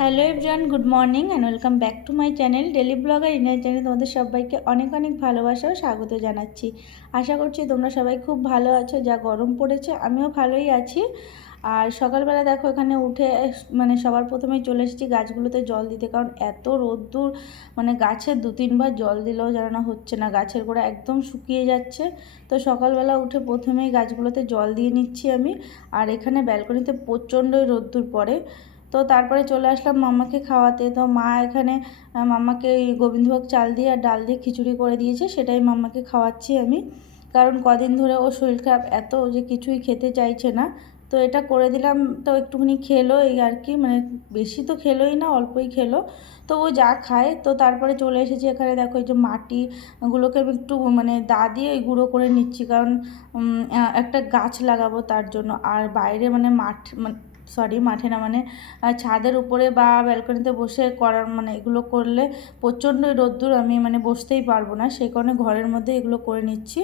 Hello everyone, good morning and welcome back to my channel daily blogger India চ্যানেলে তোমাদের সবাইকে অনেক অনেক ভালোবাসা ও স্বাগত জানাচ্ছি। আশা করছি তোমরা সবাই খুব ভালো আছো। যা গরম পড়েছে আমিও ভালোই আছি। আর সকালবেলা দেখো এখানে উঠে মানে সবার প্রথমেই চলে এসেছি গাছগুলোতে জল দিতে, কারণ এত রোদ্দুর, মানে গাছে 2-3 বার জল দিলেও যেন না হচ্ছে না, গাছের গোড়া একদম শুকিয়ে যাচ্ছে। তো সকালবেলা উঠে প্রথমেই গাছগুলোতে জল দিয়ে নিচ্ছি আমি। আর এখানে ব্যালকনিতে প্রচণ্ডই রোদ্দুর পড়ে। তো তারপরে চলে আসলাম মাম্মাকে খাওয়াতে। তো মা এখানে মাম্মাকে এই গোবিন্দভোগ চাল দিয়ে আর ডাল দিয়ে খিচুড়ি করে দিয়েছে, সেটাই মাম্মাকে খাওয়াচ্ছি আমি। কারণ কদিন ধরে ও শরীর খারাপ এত যে কিছুই খেতে চাইছে না। তো এটা করে দিলাম, তো একটুখানি খেলো এই আর কি, মানে বেশি তো খেলোই না, অল্পই খেলো। তো ও যা খায়। তো তারপরে চলে এসেছি এখানে, দেখো এই যে মাটিগুলোকে আমি একটু মানে দা দিয়ে গুঁড়ো করে নিচ্ছি, কারণ একটা গাছ লাগাবো তার জন্য। আর বাইরে মানে মাঠে না, মানে ছাদের উপরে বা ব্যালকনিতে বসে করার মানে এগুলো করলে প্রচণ্ডই রোদ্দুর, আমি মানে বসতেই পারবো না, সেই কারণে ঘরের মধ্যে এগুলো করে নিচ্ছি।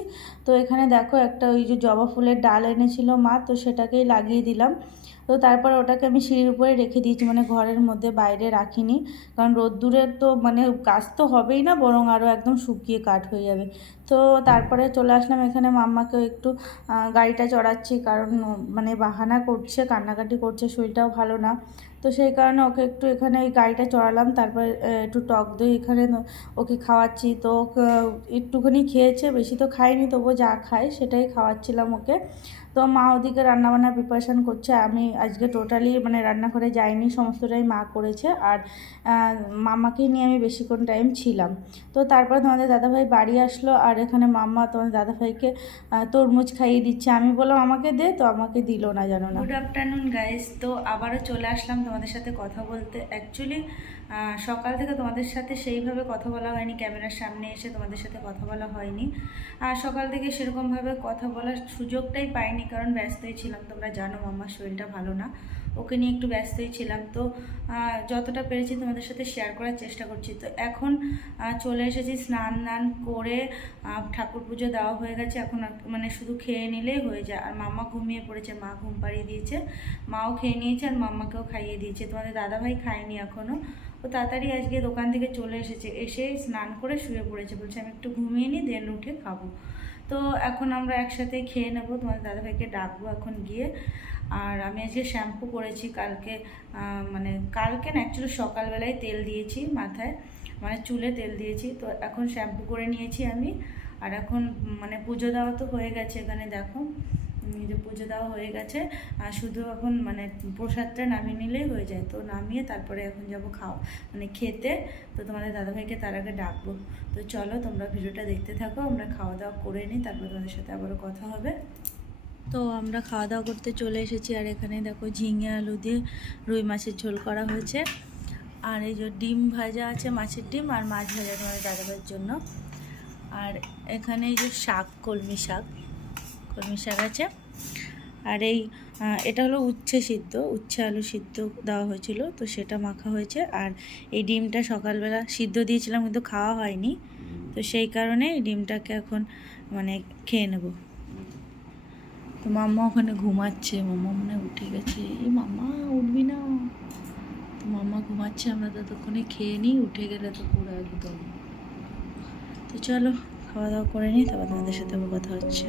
তো এখানে দেখো একটা ওই যে জবা ফুলের ডাল এনেছিল মা, তো সেটাকেই লাগিয়ে দিলাম। তো তারপর ওটাকে আমি সিঁড়ির উপরে রেখে দিয়েছি, মানে ঘরের মধ্যে, বাইরে রাখিনি। কারণ রোদ্দুরের তো মানে গাছ তো হবেই না, বরং আরও একদম শুকিয়ে কাঠ হয়ে যাবে। তো তারপরে চলে আসলাম এখানে, মাম্মাকেও একটু গাড়িটা চড়াচ্ছি, কারণ মানে বাহানা করছে, কান্নাকাটি করছে, শরীরটাও ভালো না। তো সেই কারণে ওকে একটু এখানে ওই গাড়িটা চড়ালাম। তারপরে একটু টক দই এখানে ওকে খাওয়াচ্ছি। তো একটুখানি খেয়েছে, বেশি তো খায়নি, তবুও যা খায় সেটাই খাওয়াচ্ছিলাম ওকে। তো মা ওদিকে রান্নাবান্নার প্রিপারেশান করছে। আমি আজকে টোটালি মানে রান্নাঘরে যাইনি, সমস্তটাই মা করেছে। আর মাম্মাকে নিয়ে আমি বেশিক্ষণ টাইম ছিলাম। তো তারপরে তোমাদের দাদাভাই বাড়ি আসলো, আর এখানে মাম্মা তোমাদের দাদাভাইকে তরমুজ খাইয়ে দিচ্ছে। আমি বললাম আমাকে দে, তো আমাকে দিল না, জানো না। গুড আফটারনুন গাইস, তো আবারও চলে আসলাম তোমাদের সাথে কথা বলতে। অ্যাকচুয়ালি সকাল থেকে তোমাদের সাথে সেইভাবে কথা বলা হয়নি, ক্যামেরার সামনে এসে তোমাদের সাথে কথা বলা হয়নি। আর সকাল থেকে সেরকমভাবে কথা বলার সুযোগটাই পাইনি, কারণ ব্যস্তই ছিলাম। তোমরা জানো আমার শরীরটা ভালো না, ওকে নিয়ে একটু ব্যস্তই ছিলাম। তো যতটা পেরেছি তোমাদের সাথে শেয়ার করার চেষ্টা করছি। তো এখন চলে এসেছি, স্নান দান করে ঠাকুর পুজো দেওয়া হয়ে গেছে। এখন মানে শুধু খেয়ে নিলেই হয়ে যায়। আর মাম্মা ঘুমিয়ে পড়েছে, মা ঘুম পাড়িয়ে দিয়েছে, মাও খেয়ে নিয়েছে, আর মাম্মাকেও খাইয়ে দিয়েছে। তোমাদের দাদাভাই খায়নি এখনও। ও তাড়াতাড়ি আজকে দোকান থেকে চলে এসেছে, এসে স্নান করে শুয়ে পড়েছে, বলছে আমি একটু ঘুমিয়ে নিই, দেন উঠে খাবো। তো এখন আমরা একসাথে খেয়ে নেবো। তোমাদের দাদাভাইকে ডাকবো এখন গিয়ে। আর আমি আজকে শ্যাম্পু করেছি, কালকে মানে কালকে না, অ্যাকচুয়ালি সকালবেলায় তেল দিয়েছি মাথায়, মানে চুলে তেল দিয়েছি। তো এখন শ্যাম্পু করে নিয়েছি আমি। আর এখন মানে পুজো দেওয়া তো হয়ে গেছে, এখানে দেখো যে পুজো দেওয়া হয়ে গেছে। আর শুধু এখন মানে প্রসাদটা নামিয়ে নিলেই হয়ে যায়। তো নামিয়ে তারপরে এখন যাব মানে খেতে। তো তোমাদের দাদাভাইকে তার আগে ডাকবো। তো চলো তোমরা ভিডিওটা দেখতে থাকো, আমরা খাওয়া দাওয়া করে নিই, তারপর তোমাদের সাথে আবারও কথা হবে। তো আমরা খাওয়া দাওয়া করতে চলে এসেছি। আর এখানে দেখো ঝিঙে আলু দিয়ে রুই মাছের ঝোল করা হয়েছে। আর এই যে ডিম ভাজা আছে, মাছের ডিম, আর মাছ ভাজা তোমাদের দাদাভাইয়ের জন্য। আর এখানে এই যে শাক, কলমি শাক আছে। আর এটা হলো উচ্ছে সিদ্ধ, উচ্ছে আলু সিদ্ধ দেওয়া হয়েছিল, তো সেটা মাখা হয়েছে। আর এই ডিমটা সকালবেলা সিদ্ধ দিয়েছিলাম, কিন্তু খাওয়া হয়নি, তো সেই কারণে এই ডিমটাকে এখন মানে খেয়ে নেব। তো মাম্মা ওখানে ঘুমাচ্ছে, মাম্মা মনে উঠে গেছে। এই মাম্মা উঠবি না, তো মাম্মা ঘুমাচ্ছে, আমরা ততক্ষণে খেয়ে নিই, উঠে গেলে তো পুরো একদম। তো চলো খাওয়া দাওয়া করে নিই, তারপর তোমাদের সাথে কথা হচ্ছে।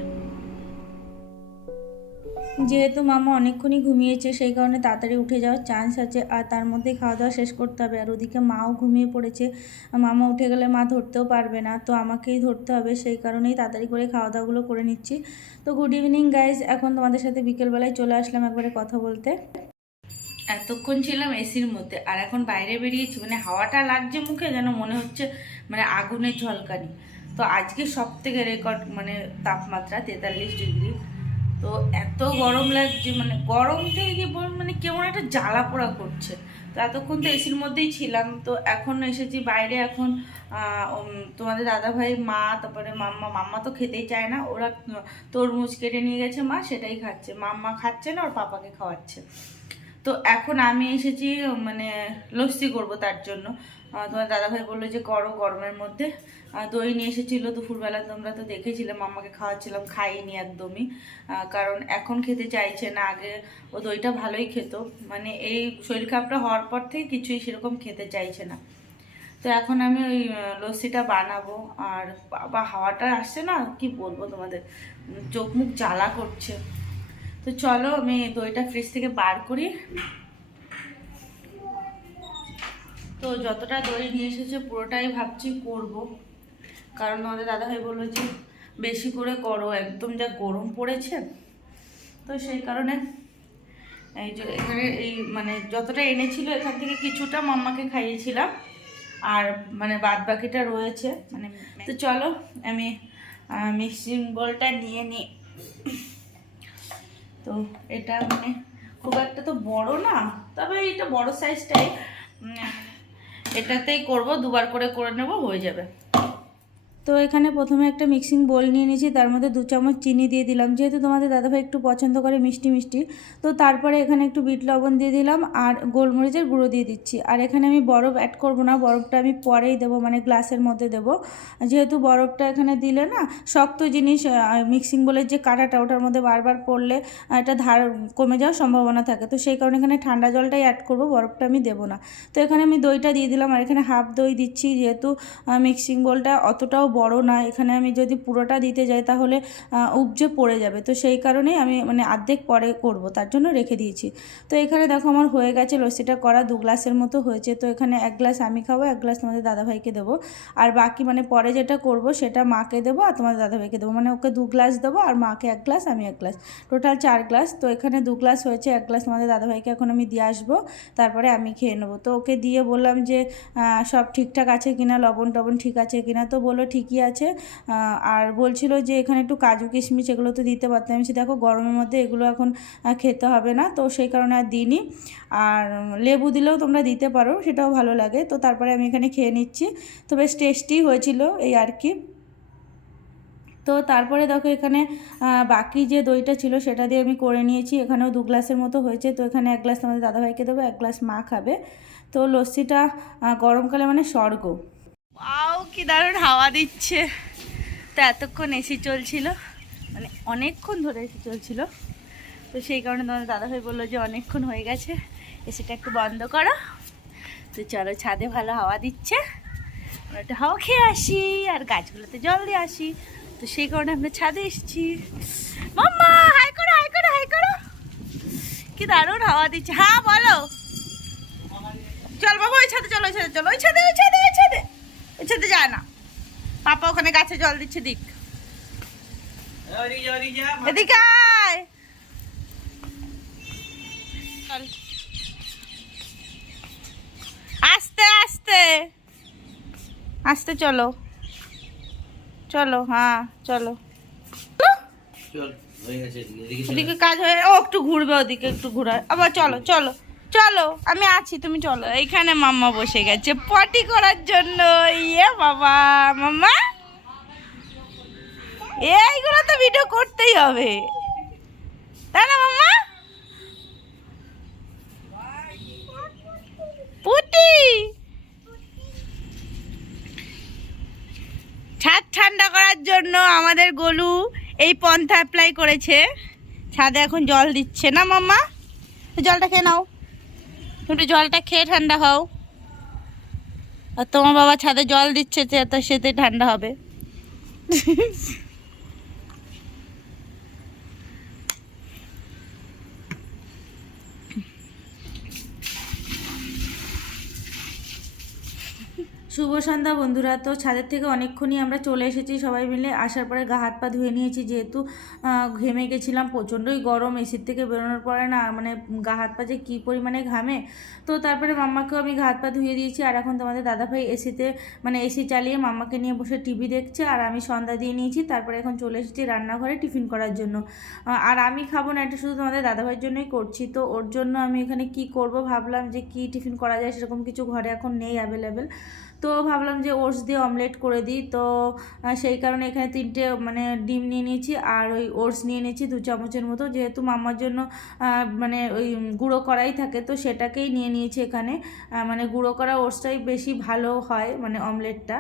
যেহেতু মামা অনেকক্ষণই ঘুমিয়েছে, সেই কারণে তাড়াতাড়ি উঠে যাওয়ার চান্স আছে, আর তার মধ্যেই খাওয়া দাওয়া শেষ করতে হবে। আর ওদিকে মাও ঘুমিয়ে পড়েছে, মামা উঠে গেলে মা ধরতেও পারবে না, তো আমাকেই ধরতে হবে, সেই কারণেই তাড়াতাড়ি করে খাওয়া দাওয়াগুলো করে নিচ্ছি। তো গুড ইভিনিং গাইজ, এখন তোমাদের সাথে বিকেলবেলায় চলে আসলাম একবারে কথা বলতে। এতক্ষণ ছিলাম এসির মধ্যে, আর এখন বাইরে বেরিয়েছি, মানে হাওয়াটা লাগছে মুখে, যেন মনে হচ্ছে মানে আগুনের ঝলকানি। তো আজকে সব থেকে রেকর্ড মানে তাপমাত্রা 43 ডিগ্রি। তো এত গরম লাগছে, মানে গরম থেকে কি মানে কেমন একটা জ্বালা পোড়া করছে। তো এতক্ষণ তো এসির মধ্যেই ছিলাম, তো এখন এসেছি বাইরে। এখন তোমাদের দাদাভাই, মা, তারপরে মাম্মা তো খেতেই চায় না, ওরা তরমুজ কেটে নিয়ে গেছে, মা সেটাই খাচ্ছে, মাম্মা খাচ্ছে না, ওর পাপাকে খাওয়াচ্ছে। তো এখন আমি এসেছি মানে লস্যি করব তার জন্য। তোমার দাদাভাই বললো যে করো গরমের মধ্যে। দই নিয়ে এসেছিলো দুপুরবেলা, তোমরা তো দেখেছিলে, মাম্মাকে খাওয়াচ্ছিলাম, খাইনি একদমই, কারণ এখন খেতে চাইছে না। আগে ও দইটা ভালোই খেত, মানে এই শরীর খারাপটা হওয়ার পর থেকে কিছুই সেরকম খেতে চাইছে না। তো এখন আমি ওই লস্যিটা বানাবো। আর বাবা হাওয়াটা আসছে না, কি বলবো তোমাদের, চোখ মুখ জ্বালা করছে। তো চলো আমি দইটা ফ্রিজ থেকে বার করি। তো যতটা দই নিয়ে এসেছে পুরোটাই ভাবছি করব, কারণ আমাদের দাদাভাই বললো যে বেশি করে করো, একদম যা গরম পড়েছে। তো সেই কারণে এই যে এখানে এই মানে যতটা এনেছিল এখান থেকে কিছুটা মাম্মাকে খাইয়েছিলাম, আর মানে বাদ বাকিটা রয়েছে। মানে তো চলো আমি মিক্সিং বোলটা নিয়ে নিই। তো এটা মানে খুব একটা তো বড় না, তবে এটা বড় সাইজটাই, এটাতেই করব, দুবার করে নেব, হয়ে যাবে। তো এখানে প্রথমে একটা মিক্সিং বোল নিয়ে নিয়েছি, তার মধ্যে 2 চামচ চিনি দিয়ে দিলাম, যেহেতু তোমাদের দাদাভাই একটু পছন্দ করে মিষ্টি মিষ্টি। তো তারপরে এখানে একটু বিট লবণ দিয়ে দিলাম আর গোলমরিচের গুঁড়ো দিয়ে দিচ্ছি। আর এখানে আমি বরফ অ্যাড করব না, বরফটা আমি পরেই দেবো, মানে গ্লাসের মধ্যে দেব, যেহেতু বরফটা এখানে দিলে না শক্ত জিনিস মিক্সিং বোলের যে কাঁটাটা ওটার মধ্যে বারবার পড়লে এটা ধার কমে যাওয়ার সম্ভাবনা থাকে। তো সেই কারণে এখানে ঠান্ডা জলটাই অ্যাড করব, বরফটা আমি দেবো না। তো এখানে আমি দইটা দিয়ে দিলাম, আর এখানে হাফ দই দিচ্ছি, যেহেতু মিক্সিং বোলটা অতটাও বড় না, এখানে আমি যদি পুরোটা দিতে যাই তাহলে উপচে পড়ে যাবে। তো সেই কারণেই আমি মানে অর্ধেক পরে করব, তার জন্য রেখে দিয়েছি। তো এখানে দেখো আমার হয়ে গেছে লস্যিটা করা, 2 গ্লাসের মতো হয়েছে। তো এখানে 1 গ্লাস আমি খাবো, 1 গ্লাস তোমাদের দাদাভাইকে দেবো, আর বাকি মানে পরে যেটা করব সেটা মাকে দেবো আর তোমাদের দাদাভাইকে দেবো, মানে ওকে 2 গ্লাস দেবো আর মাকে 1 গ্লাস, আমি 1 গ্লাস, টোটাল 4 গ্লাস। তো এখানে 2 গ্লাস হয়েছে, 1 গ্লাস তোমাদের দাদাভাইকে এখন আমি দিয়ে আসবো, তারপরে আমি খেয়ে নেবো। তো ওকে দিয়ে বললাম যে সব ঠিকঠাক আছে কিনা, লবণ টবণ ঠিক আছে কিনা, তো বললো ঠিকই আছে। আর বলছিল যে এখানে একটু কাজু কিশমিশ এগুলো তো দিতে পারতাম, সে দেখো গরমের মধ্যে এগুলো এখন খেতে হবে না, তো সেই কারণে আর দিইনি। আর লেবু দিলেও তোমরা দিতে পারো, সেটাও ভালো লাগে। তো তারপরে আমি এখানে খেয়ে নিচ্ছি, তো বেশ টেস্টি হয়েছিল এই আর কি। তো তারপরে দেখো এখানে বাকি যে দইটা ছিল সেটা দিয়ে আমি করে নিয়েছি, এখানেও 2 গ্লাসের মতো হয়েছে। তো এখানে 1 গ্লাস তোমাদের দাদাভাইকে দেবো, 1 গ্লাস মা খাবে। তো লস্যিটা গরমকালে মানে স্বর্গ। আও কি দারুণ হাওয়া দিচ্ছে। তো এতক্ষণ এসি চলছিল, মানে অনেকক্ষণ ধরে এসি চলছিল, তো সেই কারণে তোমাদের দাদাভাই বললো যে অনেকক্ষণ হয়ে গেছে, এসিটা একটু বন্ধ করো। তো চলো, ছাদে ভালো হাওয়া দিচ্ছে, আমরা একটু হাওয়া খেয়ে আসি আর গাছগুলোতে জল দিয়ে আসি। তো সেই কারণে আমরা ছাদে এসেছি। মাম্মা হাই করো, হাই করো, হাই করো, কি দারুণ হাওয়া দিচ্ছে। হ্যাঁ বলো। চল বাবা ওই ছাদে চলো, ওই ছাদে চলো, ওই ছাদে, ওই ছাদে, ওই ছাদে, ওই ছাদে যায় না, পাপা ওখানে গাছে জল দিচ্ছে, দিক এদিকে আয়। আস্তে আস্তে আস্তে চলো, চলো, হ্যাঁ চলো, ওদিকে কাজ হয়ে, ও একটু ঘুরবে, ওদিকে একটু ঘুরা, আবার চলো চলো চলো, আমি আছি, তুমি চলো। এইখানে মাম্মা বসে গেছে পটি করার জন্য। ইয়ে বাবা, মাম্মা এইগুলো তো ভিডিও করতেই হবে, তাই না মাম্মা? পুটি ছাদ ঠান্ডা করার জন্য আমাদের গোলু এই পন্থা অ্যাপ্লাই করেছে, ছাদে এখন জল দিচ্ছে না মাম্মা? জলটা খেয়ে নাও, একটু জলটা খেয়ে ঠান্ডা হও। আর তোমার বাবা ছাদে জল দিচ্ছে, তো সেতে ঠান্ডা হবে। শুভ সন্ধ্যা বন্ধুরা। তো ছাদের থেকে অনেকক্ষণই আমরা চলে এসেছি সবাই মিলে, আসার পরে গা হাত পা ধুয়ে নিয়েছি, যেহেতু ঘেমে গেছিলাম, প্রচণ্ডই গরম, এসির থেকে বেরোনোর পরে না মানে গা হাত পা যে কী পরিমাণে ঘামে। তো তারপরে মাম্মাকেও আমি গা হাত পা ধুয়ে দিয়েছি, আর এখন তোমাদের দাদাভাই এসিতে মানে এসি চালিয়ে মাম্মাকে নিয়ে বসে টিভি দেখছে, আর আমি সন্ধ্যা দিয়ে নিয়েছি। তারপরে এখন চলে এসেছি রান্নাঘরে টিফিন করার জন্য। আর আমি খাবো না, এটা শুধু তোমাদের দাদাভাইয়ের জন্যই করছি। তো ওর জন্য আমি এখানে কি করব ভাবলাম যে কি টিফিন করা যায়, সেরকম কিছু ঘরে এখন নেই অ্যাভেলেবেল। তো ভাবলাম যে ওটস দিয়ে অমলেট করে দিই। তো সেই কারণে এখানে 3টে মানে ডিম নিয়ে নিয়েছি আর ওই ওটস নিয়ে নিয়েছি 2 চামচের মতো, যেহেতু মাম্মার জন্য মানে ওই গুঁড়ো করাই থাকে তো সেটাকেই নিয়ে নিয়েছি এখানে। মানে গুঁড়ো করা ওটসটাই বেশি ভালো হয় মানে অমলেটটা।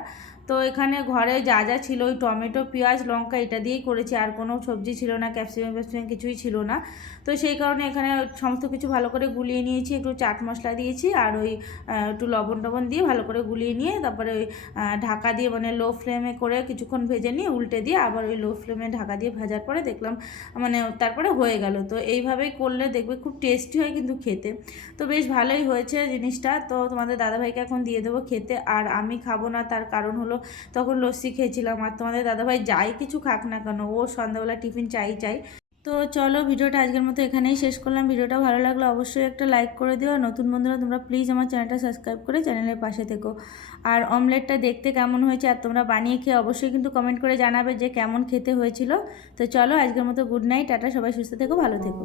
তো এখানে ঘরে যা যা ছিল ওই টমেটো, পেঁয়াজ, লঙ্কা এটা দিয়েই করেছি, আর কোনো সবজি ছিল না, ক্যাপসিকাম কিছুই ছিল না। তো সেই কারণে এখানে সমস্ত কিছু ভালো করে গুলিয়ে নিয়েছি, একটু চাট মশলা দিয়েছি আর ওই একটু লবণ টবণ দিয়ে ভালো করে গুলিয়ে নিয়ে তারপরে ওই ঢাকা দিয়ে মানে লো ফ্লেমে করে কিছুক্ষণ ভেজে নিয়ে উল্টে দিয়ে আবার ওই লো ফ্লেমে ঢাকা দিয়ে ভাজার পরে দেখলাম মানে তারপরে হয়ে গেল। তো এইভাবেই করলে দেখবে খুব টেস্টি হয় কিন্তু খেতে। তো বেশ ভালোই হয়েছে জিনিসটা। তো তোমাদের দাদাভাইকে এখন দিয়ে দেবো খেতে, আর আমি খাবো না, তার কারণ হলো তখন লস্যি খেয়েছিলাম, আর তোমাদের দাদাভাই যাই কিছু খাক না কেন ও সন্ধ্যাবেলা টিফিন চাই। তো চলো ভিডিওটা আজকের মতো এখানেই শেষ করলাম। ভিডিওটা ভালো লাগলে অবশ্যই একটা লাইক করে দিও, আর নতুন বন্ধুরা তোমরা প্লিজ আমার চ্যানেলটা সাবস্ক্রাইব করে চ্যানেলের পাশে থেকো। আর অমলেটটা দেখতে কেমন হয়েছে আর তোমরা বানিয়ে খেয়ে অবশ্যই কিন্তু কমেন্ট করে জানাবে যে কেমন খেতে হয়েছিল। তো চলো আজকের মতো গুড নাইট, টাটা, সবাই সুস্থ থেকো, ভালো থেকো।